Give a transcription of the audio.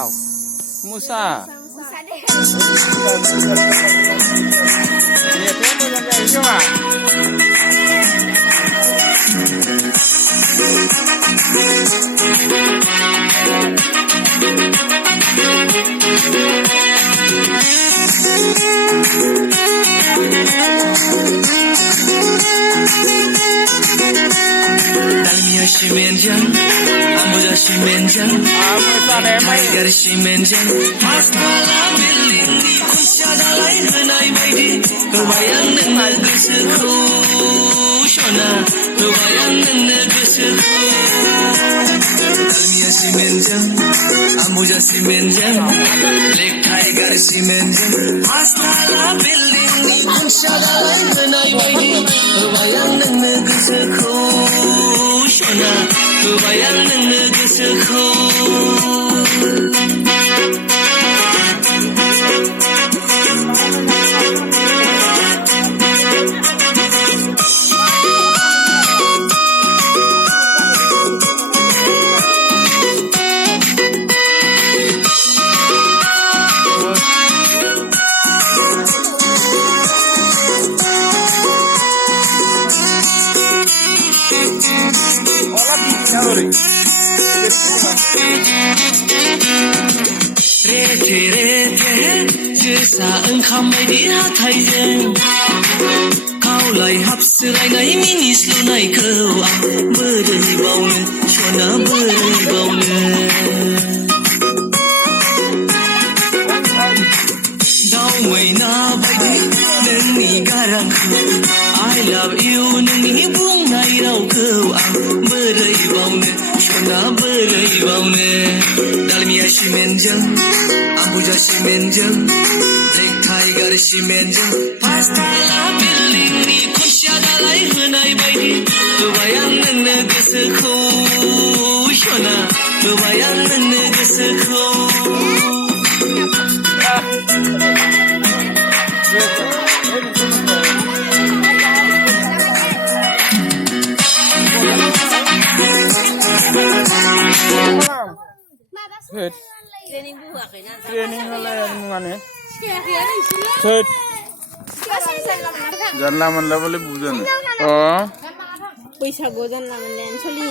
Aw. Musa. Musa deh. Iya, tuh yang kayak cuma. Shimenjang, ambuja shimenjang, tiger shimenjang, masalah building di kunciada lain henai baidi, kebayang dengan geseku, shona, kebayang dengan geseku. Dalmia shimenjang, ambuja shimenjang, tiger shimenjang, masalah building di kunciada lain henai baidi, kebayang dengan geseku. Shona, kebayang dengan geseku. Rete जोसा ओंखाम बायदि हाथायजों खावलाय हाबसोलायनाय मिनिस्लुनायखौ आं बोरै बावनो सना बोरै बावनो दाउ मैना बायदि नोंनि गारांखौ I love you नोंनि बुंनाय रावखौ आं बोरै बावनो सना बोरै बावनो Dalmia shimenjang, ambuja shimenjang, black tiger shimenjang, pastalah building di kunciada lain henai baidi, kebayang dengan geseku, shona, kebayang dengan geseku. Thịt training là ngon đấy thịt gần làm mình level buồn pisajwfwrjwo dan laman dan soli